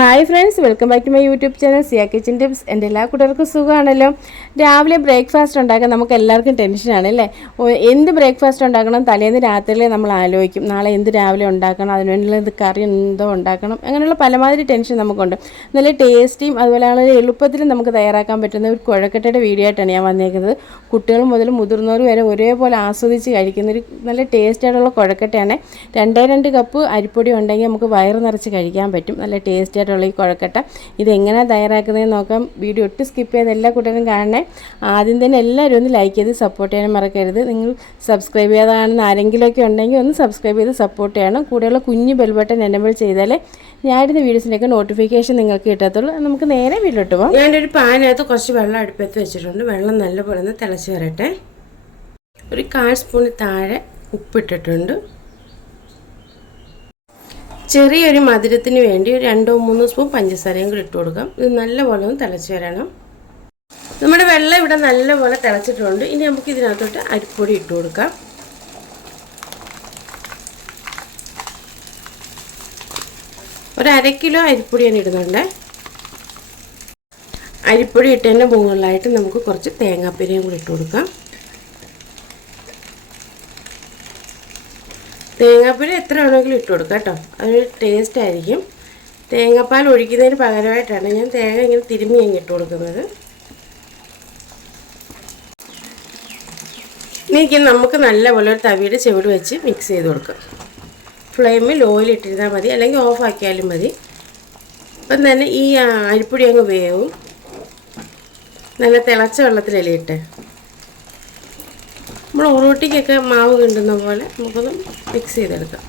Hi friends welcome back to my YouTube channel Siya kitchen tips. എന്റെ എല്ലാ കുട്ടികൾക്കും സുഖമാണല്ലോ? രാവിലെ ബ്രേക്ക്ഫാസ്റ്റ് ഉണ്ടാക്കാൻ നമുക്ക് എല്ലാവർക്കും ടെൻഷനാണ് അല്ലേ? എന്ത് ബ്രേക്ക്ഫാസ്റ്റ് ഉണ്ടാക്കണം? തലേന്ന് രാത്രിയിലെ നമ്മൾ ആലോചിക്കും. നാളെ എന്ത് രാവിലെ ഉണ്ടാക്കണം? അതിനുവേണ്ടിയുള്ള ഇത് കറി എന്തോ ഉണ്ടാക്കണം? അങ്ങനെയുള്ള പലമാതിരി ടെൻഷൻ നമുക്കുണ്ട്. നല്ല ടേസ്റ്റിയും അതുപോലെ വളരെ എളുപ്പത്തിൽ നമുക്ക് തയ്യാറാക്കാൻ പറ്റുന്ന ഒരു കുഴക്കട്ടയുടെ വീഡിയോ ആയിട്ടാണ് ഞാൻ വന്നേക്കുന്നത്. കുട്ടികൾ മുതൽ മുതിർന്നവർ വരെ ഒരേപോലെ ആസ്വദിച്ച് കഴിക്കുന്ന ഒരു നല്ല ടേസ്റ്റായിട്ടുള്ള കുഴക്കട്ടയാണ്. രണ്ടേ രണ്ട് കപ്പ് അരിപ്പൊടി ഉണ്ടെങ്കിൽ നമുക്ക് വയറ് നിറച്ച് കഴിക്കാൻ പറ്റും. നല്ല ടേസ്റ്റ് ആയിട്ടുള്ള ഈ കുഴക്കട്ട. ഇതെങ്ങനെ തയ്യാറാക്കുന്നതെന്ന് നോക്കാം. വീഡിയോ ഒട്ടും സ്കിപ്പ് ചെയ്ത് എല്ലാ കൂട്ടരും കാണണേ. ആദ്യം തന്നെ എല്ലാവരും ഒന്ന് ലൈക്ക് ചെയ്ത് സപ്പോർട്ട് ചെയ്യാൻ മറക്കരുത്. നിങ്ങൾ സബ്സ്ക്രൈബ് ചെയ്യാതാണെന്ന് ആരെങ്കിലുമൊക്കെ ഉണ്ടെങ്കിൽ ഒന്ന് സബ്സ്ക്രൈബ് ചെയ്ത് സപ്പോർട്ട് ചെയ്യണം. കൂടെയുള്ള കുഞ്ഞ് ബെൽബട്ടൺ എനബിൾ ചെയ്താലേ ഞാനിരുന്ന വീഡിയോസിന്റെയൊക്കെ നോട്ടിഫിക്കേഷൻ നിങ്ങൾക്ക് കിട്ടത്തുള്ളൂ. നമുക്ക് നേരെ വീട്ടിലോട്ട് പോകാം ഞാനൊരു പാനകത്ത് കുറച്ച് വെള്ളം അടുപ്പത്ത് വെച്ചിട്ടുണ്ട്. വെള്ളം നല്ലപോലെ ഒന്ന് തിളച്ച് വരട്ടെ. ഒരു കാൽ സ്പൂൺ താഴെ ഉപ്പിട്ടിട്ടുണ്ട്. ചെറിയൊരു മധുരത്തിന് വേണ്ടി രണ്ടോ മൂന്നോ സ്പൂൺ പഞ്ചസാരയും കൂടി ഇട്ട് കൊടുക്കാം. ഇത് നല്ലപോലെ ഒന്ന് തിളച്ച് വരണം. നമ്മുടെ വെള്ളം ഇവിടെ നല്ലപോലെ തിളച്ചിട്ടുണ്ട്. ഇനി നമുക്ക് ഇതിനകത്തോട്ട് അരിപ്പൊടി ഇട്ട് കൊടുക്കാം. ഒരു അര കിലോ അരിപ്പൊടിയാണ് ഇടുന്നുണ്ട്. അരിപ്പൊടി ഇട്ടതിന്റെ മുകളിലായിട്ട് നമുക്ക് കുറച്ച് തേങ്ങാപ്പിരിയും കൂടി ഇട്ട് കൊടുക്കാം. തേങ്ങാപ്പിരി എത്ര വേണമെങ്കിലും ഇട്ട് കൊടുക്കാം കേട്ടോ. അതൊരു ടേസ്റ്റ് ആയിരിക്കും. തേങ്ങാപ്പാൽ ഒഴിക്കുന്നതിന് പകരമായിട്ടാണ് ഞാൻ തേങ്ങ ഇങ്ങനെ തിരുമ്മി അങ്ങ് ഇട്ട് കൊടുക്കുന്നത്. ഇനി നമുക്ക് നല്ലപോലെ ഒരു തവിയുടെ ചെവിട് വെച്ച് മിക്സ് ചെയ്ത് കൊടുക്കാം. ഫ്ലെയിമിൽ ലോയിൽ ഇട്ടിരുന്നാൽ മതി അല്ലെങ്കിൽ ഓഫാക്കിയാലും മതി. അപ്പം തന്നെ ഈ അരിപ്പൊടി അങ്ങ് വേവും. നല്ല തിളച്ച വെള്ളത്തിലല്ലേ ഇട്ട്? നമ്മൾ ഓറോട്ടിക്കൊക്കെ മാവ് കിണ്ടുന്ന പോലെ നമുക്കൊന്ന് മിക്സ് ചെയ്തെടുക്കാം.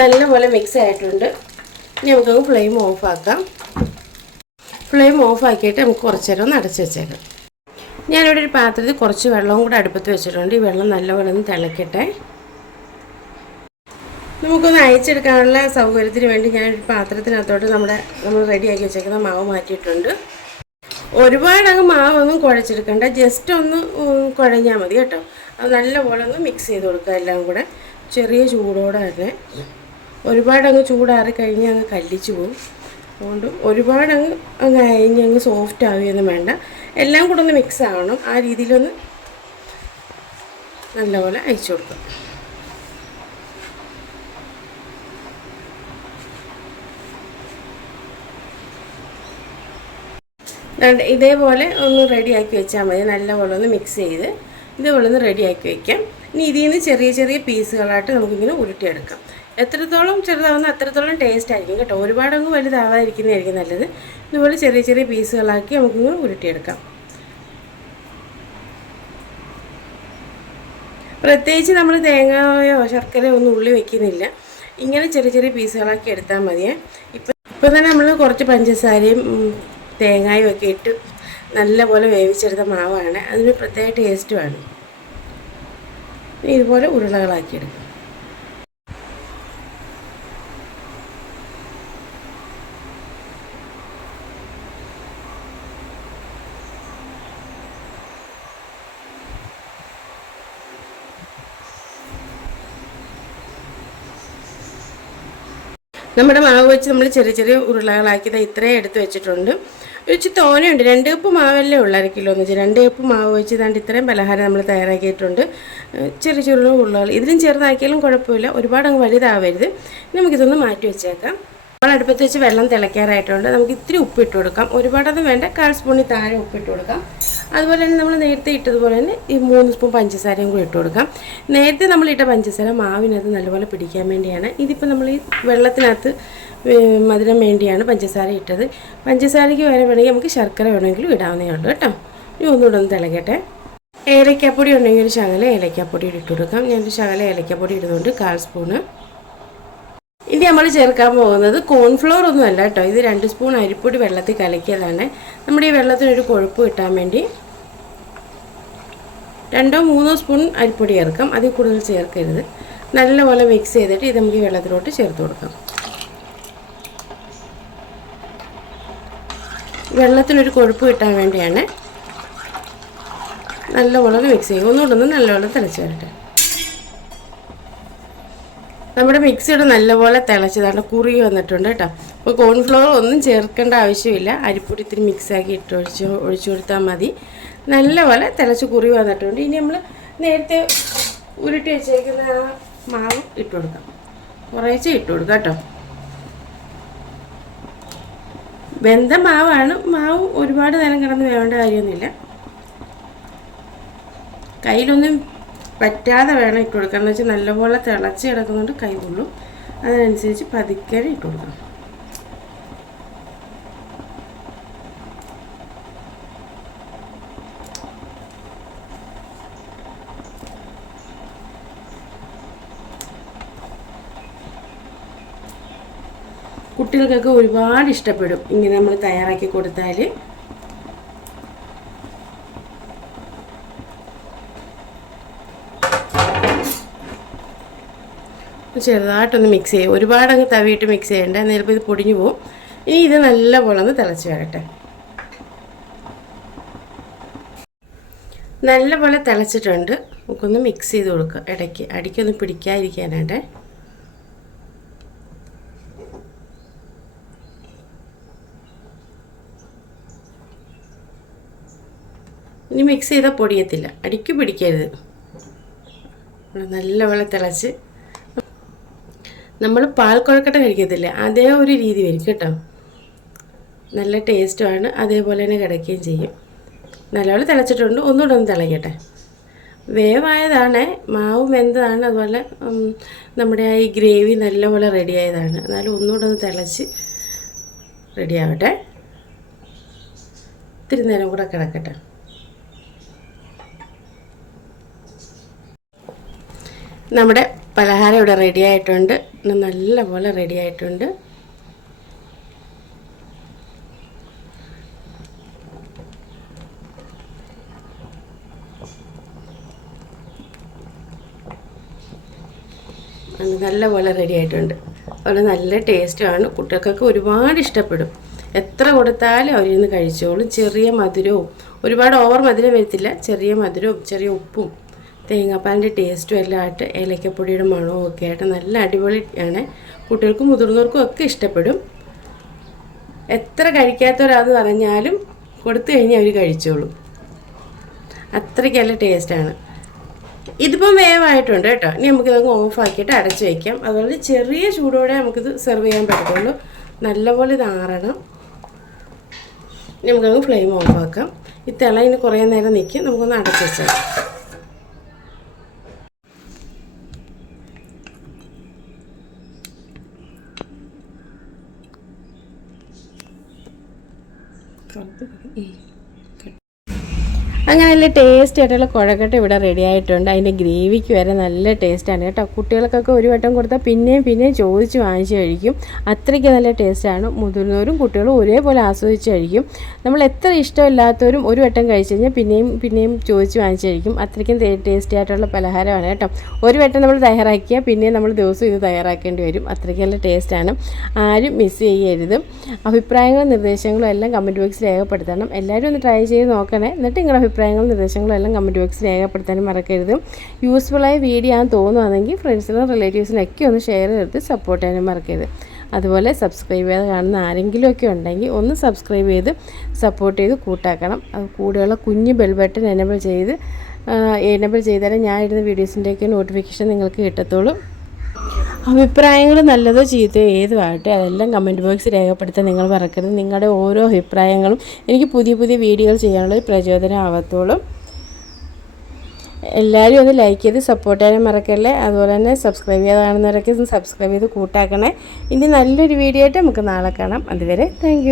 നല്ലപോലെ മിക്സ് ആയിട്ടുണ്ട്. ഇനി നമുക്ക് ഫ്ലെയിം ഓഫാക്കാം ഫ്ലെയിം ഓഫാക്കിയിട്ട് നമുക്ക് കുറച്ച് നേരം അടച്ച് വെച്ചേക്കാം. ഞാനിവിടെ ഒരു പാത്രത്തിൽ കുറച്ച് വെള്ളവും കൂടെ അടുപ്പത്ത് വെച്ചിട്ടുണ്ട്. ഈ വെള്ളം നല്ലപോലെ ഒന്ന് തിളക്കട്ടെ. നമുക്കൊന്ന് അയച്ചെടുക്കാനുള്ള സൗകര്യത്തിന് വേണ്ടി ഞാനൊരു പാത്രത്തിനകത്തോട്ട് നമ്മുടെ നമ്മൾ റെഡിയാക്കി വെച്ചേക്കുന്ന മാവ് മാറ്റിയിട്ടുണ്ട്. ഒരുപാടങ്ങ് മാവൊന്നും കുഴച്ചെടുക്കണ്ട. ജസ്റ്റ് ഒന്ന് കുഴഞ്ഞാൽ മതി കേട്ടോ. അത് നല്ലപോലെ ഒന്ന് മിക്സ് ചെയ്ത് കൊടുക്കുക എല്ലാം കൂടെ. ചെറിയ ചൂടോടെ തന്നെ. ഒരുപാട് അങ്ങ് ചൂടാറി കഴിഞ്ഞ് അങ്ങ് കല്ലിച്ചു പോകും അതുകൊണ്ട് ഒരുപാടങ്ങ് അങ്ങ് അയഞ്ഞ് അങ്ങ് സോഫ്റ്റ് ആവുകയൊന്നും വേണ്ട. എല്ലാം കൂടെ ഒന്ന് മിക്സ് ആവണം. ആ രീതിയിലൊന്ന് നല്ലപോലെ അയച്ചു കൊടുക്കും. ഇതേപോലെ ഒന്ന് റെഡിയാക്കി വെച്ചാൽ മതി. നല്ലപോലെ ഒന്ന് മിക്സ് ചെയ്ത് ഇതേപോലെ ഒന്ന് റെഡിയാക്കി വെക്കാം. ഇനി ഇതിൽ നിന്ന് ചെറിയ ചെറിയ പീസുകളായിട്ട് നമുക്കിങ്ങനെ ഉരുട്ടിയെടുക്കാം. എത്രത്തോളം ചെറുതാവുന്ന അത്രത്തോളം ടേസ്റ്റ് ആയിരിക്കും കേട്ടോ. ഒരുപാടങ്ങ് വലുതാവാതിരിക്കുന്നതായിരിക്കും നല്ലത്. ഇതുപോലെ ചെറിയ ചെറിയ പീസുകളാക്കി നമുക്കിങ്ങ് ഉരുട്ടിയെടുക്കാം. പ്രത്യേകിച്ച് നമ്മൾ തേങ്ങയോ ശർക്കരയോ ഒന്നും ഉള്ളി വെക്കുന്നില്ല. ഇങ്ങനെ ചെറിയ ചെറിയ പീസുകളാക്കി എടുത്താൽ മതിയേ. ഇപ്പം ഇപ്പം തന്നെ നമ്മൾ കുറച്ച് പഞ്ചസാരയും തേങ്ങയും ഒക്കെ ഇട്ട് നല്ലപോലെ വേവിച്ചെടുത്ത മാവാണ്. അതിന് പ്രത്യേക ടേസ്റ്റുമാണ് ഇതുപോലെ ഉരുളകളാക്കി എടുക്കും. നമ്മുടെ മാവ് വെച്ച് നമ്മൾ ചെറിയ ചെറിയ ഉരുളകളാക്കി ദാ ഇത്രയും എടുത്ത് വെച്ചിട്ടുണ്ട്. ഇച്ചിരി തോനെയുണ്ട്. രണ്ട് കപ്പ് മാവല്ലേ ഉള്ളൂ അര കിലോ എന്ന് വെച്ചാൽ രണ്ട് കപ്പ് മാവ് വെച്ച് ഇതാണ്ട് ഇത്രയും പലഹാരം നമ്മൾ തയ്യാറാക്കിയിട്ടുണ്ട്. ചെറിയ ചെറിയ ഉരുളകൾ. ഇതിലും ചെറുതാക്കിയാലും കുഴപ്പമില്ല. ഒരുപാട് അങ്ങ് വലുതാവരുത്. നമുക്കിതൊന്ന് മാറ്റി വെച്ചേക്കാം. നമ്മൾ അടുപ്പത്ത് വെച്ച് വെള്ളം തിളയ്ക്കാറായിട്ടുണ്ട്. നമുക്ക് ഇത്തിരി ഉപ്പിട്ട് കൊടുക്കാം. ഒരുപാടൊന്നും വേണ്ട. കാൽ സ്പൂണിൽ താഴെ ഉപ്പിട്ട് കൊടുക്കാം. അതുപോലെ തന്നെ നമ്മൾ നേരത്തെ ഇട്ടതുപോലെ തന്നെ ഈ മൂന്ന് സ്പൂൺ പഞ്ചസാരയും കൂടി ഇട്ട് കൊടുക്കാം. നേരത്തെ നമ്മൾ ഇട്ട പഞ്ചസാര മാവിനകത്ത് നല്ലപോലെ പിടിക്കാൻ വേണ്ടിയാണ്. ഇതിപ്പോൾ നമ്മൾ ഈ വെള്ളത്തിനകത്ത് മധുരം വേണ്ടിയാണ് പഞ്ചസാര ഇട്ടത്. പഞ്ചസാരയ്ക്ക് വരെ വേണമെങ്കിൽ നമുക്ക് ശർക്കര വേണമെങ്കിലും ഇടാവുന്നേ ഉള്ളൂ കേട്ടോ. ഇനി ഒന്നുകൂടെ ഒന്ന് തിളക്കട്ടെ. ഏലക്കാപ്പൊടി ഉണ്ടെങ്കിൽ ഒരു ശകല ഏലക്കാപ്പൊടി ഇട്ട് കൊടുക്കാം. ഞാനൊരു ശകല ഏലക്കാപ്പൊടി ഇടുന്നുണ്ട് കാൽ സ്പൂണ്. ഇനി നമ്മൾ ചേർക്കാൻ പോകുന്നത് കോൺഫ്ലോർ ഒന്നും അല്ല കേട്ടോ. ഇത് രണ്ട് സ്പൂൺ അരിപ്പൊടി വെള്ളത്തിൽ കലക്കിയതാണ്. നമ്മുടെ ഈ വെള്ളത്തിനൊരു കൊഴുപ്പ് കിട്ടാൻ വേണ്ടി രണ്ടോ മൂന്നോ സ്പൂൺ അരിപ്പൊടി ചേർക്കാം. അതിൽ കൂടുതൽ ചേർക്കരുത്. നല്ലപോലെ മിക്സ് ചെയ്തിട്ട് ഇത് നമുക്ക് ഈ വെള്ളത്തിലോട്ട് ചേർത്ത് കൊടുക്കാം. വെള്ളത്തിനൊരു കൊഴുപ്പ് കിട്ടാൻ വേണ്ടിയാണ് നല്ലപോലെ മിക്സ് ചെയ്യുക. ഒന്നുകൊണ്ടൊന്ന് ഒന്ന് നല്ലപോലെ തിളച്ച് വരട്ടെ. നമ്മുടെ മിക്സിയുടെ നല്ലപോലെ തിളച്ചതാണ് കുറി വന്നിട്ടുണ്ട് കേട്ടോ. അപ്പോൾ കോൺഫ്ലവർ ഒന്നും ചേർക്കേണ്ട ആവശ്യമില്ല. അരിപ്പൊടി ഇത്തിരി മിക്സാക്കി ഇട്ട് ഒഴിച്ച് ഒഴിച്ചു കൊടുത്താൽ മതി. നല്ലപോലെ തിളച്ച് കുറി വന്നിട്ടുണ്ട്. ഇനി നമ്മൾ നേരത്തെ ഉരുട്ടി വെച്ചേക്കുന്ന ആ മാവ് ഇട്ട് കൊടുക്കാം. കുറേശ്ശെ ഇട്ട് കൊടുക്കാം കേട്ടോ. വെന്ത മാവാണ്. മാവ് ഒരുപാട് നേരം കിടന്ന് വേവേണ്ട കാര്യമൊന്നുമില്ല. കയ്യിലൊന്നും പറ്റാതെ വേണം ഇട്ട് കൊടുക്കുക എന്ന് വെച്ചാൽ നല്ലപോലെ തിളച്ച് കിടക്കുന്നുണ്ട് കൈ കൊള്ളും. അതിനനുസരിച്ച് പതുക്കെ ഇട്ട് കൊടുക്കണം. കുട്ടികൾക്കൊക്കെ ഒരുപാട് ഇഷ്ടപ്പെടും ഇങ്ങനെ നമ്മൾ തയ്യാറാക്കി കൊടുത്താൽ ചെറുതായിട്ടൊന്ന് മിക്സ് ചെയ്യും. ഒരുപാട് അങ്ങ് തവിയിട്ട് മിക്സ് ചെയ്യണ്ട. ചിലപ്പോൾ ഇത് പൊടിഞ്ഞു പോവും. ഇനി ഇത് നല്ലപോലെ ഒന്ന് തിളച്ച് വരട്ടെ. നല്ലപോലെ തിളച്ചിട്ടുണ്ട്. നമുക്കൊന്ന് മിക്സ് ചെയ്ത് കൊടുക്കുക ഇടയ്ക്ക്. അടിക്കൊന്ന് പിടിക്കാതിരിക്കാനാണ്ടേ ഇനി മിക്സ് ചെയ്താൽ പൊടിയത്തില്ല. അടിക്ക് പിടിക്കരുത്. നല്ലപോലെ തിളച്ച് നമ്മൾ പാൽ കുഴക്കട്ട കഴിക്കത്തില്ല? അതേ ഒരു രീതി വരും കേട്ടോ. നല്ല ടേസ്റ്റുമാണ്. അതേപോലെ തന്നെ കിടക്കുകയും ചെയ്യും. നല്ലപോലെ തിളച്ചിട്ടുണ്ട്. ഒന്നുകൂടെ ഒന്ന് തിളയ്ക്കട്ടെ വേവായതാണ്. മാവ് വെന്തതാണ്. അതുപോലെ നമ്മുടെ ആ ഈ ഗ്രേവി നല്ലപോലെ റെഡിയായതാണ്. എന്നാലും ഒന്നുകൂടെ ഒന്ന് തിളച്ച് റെഡിയാവട്ടെ. ഇത്തിരി നേരം കൂടെ കിടക്കട്ടെ. നമ്മുടെ പലഹാരം ഇവിടെ റെഡി ആയിട്ടുണ്ട്. നല്ലപോലെ റെഡി ആയിട്ടുണ്ട്. നല്ല നല്ലപോലെ റെഡി ആയിട്ടുണ്ട്. അതുപോലെ നല്ല ടേസ്റ്റുമാണ് കുട്ടികൾക്കൊക്കെ ഒരുപാട് ഇഷ്ടപ്പെടും. എത്ര കൊടുത്താലും അവരിന്ന് കഴിച്ചോളും. ചെറിയ മധുരവും. ഒരുപാട് ഓവർ മധുരം വരത്തില്ല. ചെറിയ മധുരവും ചെറിയ ഉപ്പും. തേങ്ങാപ്പാലിന്റെ ടേസ്റ്റും എല്ലാം ആയിട്ട് ഏലക്കപ്പൊടിയുടെ മണവും ഒക്കെ ആയിട്ട് നല്ല അടിപൊളിയാണ് കുട്ടികൾക്കും മുതിർന്നവർക്കും ഒക്കെ ഇഷ്ടപ്പെടും. എത്ര കഴിക്കാത്തവരാന്ന് പറഞ്ഞാലും കൊടുത്തു കഴിഞ്ഞാൽ അവർ കഴിച്ചോളും. അത്രയ്ക്കല്ല ടേസ്റ്റാണ് ഇതിപ്പം വേവായിട്ടുണ്ട് കേട്ടോ. ഇനി നമുക്കിതങ്ങ് ഓഫാക്കിയിട്ട് അടച്ചു വയ്ക്കാം അതുപോലെ ചെറിയ ചൂടോടെ നമുക്കിത് സെർവ് ചെയ്യാൻ പറ്റത്തുള്ളൂ. നല്ലപോലെ ഇത് ആറണം. ഇനി നമുക്കങ്ങ് ഫ്ലെയിം ഓഫാക്കാം ഈ തിളയിന് കുറേ നേരം നിൽക്കും നമുക്കൊന്ന് അടച്ചു വെച്ചാൽ അങ്ങനെ നല്ല ടേസ്റ്റ് ആയിട്ടുള്ള കുഴക്കട്ട ഇവിടെ റെഡി ആയിട്ടുണ്ട്. അതിന്റെ ഗ്രേവിക്ക് വരെ നല്ല ടേസ്റ്റാണ് കേട്ടോ. കുട്ടികൾക്കൊക്കെ ഒരു വട്ടം കൊടുത്താൽ പിന്നെയും പിന്നെയും ചോദിച്ച് വാങ്ങിച്ച് കഴിക്കും. അത്രയ്ക്ക് നല്ല ടേസ്റ്റാണ് മുതിർന്നവരും കുട്ടികളും ഒരേപോലെ ആസ്വദിച്ച് കഴിക്കും. നമ്മൾ എത്ര ഇഷ്ടമില്ലാത്തവരും ഒരു വട്ടം കഴിച്ച് കഴിഞ്ഞാൽ പിന്നെയും പിന്നെയും ചോദിച്ച് വാങ്ങിച്ച് കഴിക്കും. അത്രയ്ക്കും ടേസ്റ്റി ആയിട്ടുള്ള പലഹാരമാണ് കേട്ടോ. ഒരു വട്ടം നമ്മൾ തയ്യാറാക്കിയാൽ പിന്നെയും നമ്മൾ ദിവസം ഇത് തയ്യാറാക്കേണ്ടി വരും. അത്രയ്ക്ക് നല്ല ടേസ്റ്റാണ് ആരും മിസ് ചെയ്യരുത്. അഭിപ്രായങ്ങളും നിർദ്ദേശങ്ങളും എല്ലാം കമന്റ് ബോക്സിൽ രേഖപ്പെടുത്തണം. എല്ലാവരും ഒന്ന് ട്രൈ ചെയ്ത് നോക്കണേ. എന്നിട്ട് നിങ്ങളുടെ അഭിപ്രായങ്ങളും നിർദ്ദേശങ്ങളും എല്ലാം കമന്റ് ബോക്സിൽ രേഖപ്പെടുത്താനും മറക്കരുത്. യൂസ്ഫുള്ളായ വീഡിയോ ആണെന്ന് തോന്നുകയാണെങ്കിൽ ഫ്രണ്ട്സിനും റിലേറ്റീവ്സിനും ഒക്കെ ഒന്ന് ഷെയർ ചെയ്ത് സപ്പോർട്ട് ചെയ്യാനും മറക്കരുത്. അതുപോലെ സബ്സ്ക്രൈബ് ചെയ്ത് കാണുന്ന ആരെങ്കിലുമൊക്കെ ഉണ്ടെങ്കിൽ ഒന്ന് സബ്സ്ക്രൈബ് ചെയ്ത് സപ്പോർട്ട് ചെയ്ത് കൂട്ടാക്കണം. അത് കൂടെയുള്ള കുഞ്ഞ് ബെൽ ബട്ടൺ എനബിൾ ചെയ്ത് എനബിൾ ചെയ്താലേ ഞാൻ ഇടുന്ന വീഡിയോസിന്റെയൊക്കെ നോട്ടിഫിക്കേഷൻ നിങ്ങൾക്ക് കിട്ടത്തുള്ളൂ. അഭിപ്രായങ്ങൾ നല്ലതോ ചീത്തയോ ഏതുമാകട്ടെ അതെല്ലാം കമന്റ് ബോക്സിൽ രേഖപ്പെടുത്താൻ നിങ്ങൾ മറക്കരുത്. നിങ്ങളുടെ ഓരോ അഭിപ്രായങ്ങളും എനിക്ക് പുതിയ പുതിയ വീഡിയോകൾ ചെയ്യാനുള്ള പ്രചോദനം ആവത്തുള്ളൂ എല്ലാവരും ഒന്ന് ലൈക്ക് ചെയ്ത് സപ്പോർട്ട് ചെയ്യാനും മറക്കല്ലേ? അതുപോലെ തന്നെ സബ്സ്ക്രൈബ് ചെയ്ത് കാണുന്നവരൊക്കെ ഒന്ന് സബ്സ്ക്രൈബ് ചെയ്ത് കൂട്ടാക്കണേ. ഇനി നല്ലൊരു വീഡിയോ ആയിട്ട് നമുക്ക് നാളെ കാണാം. അതുവരെ താങ്ക്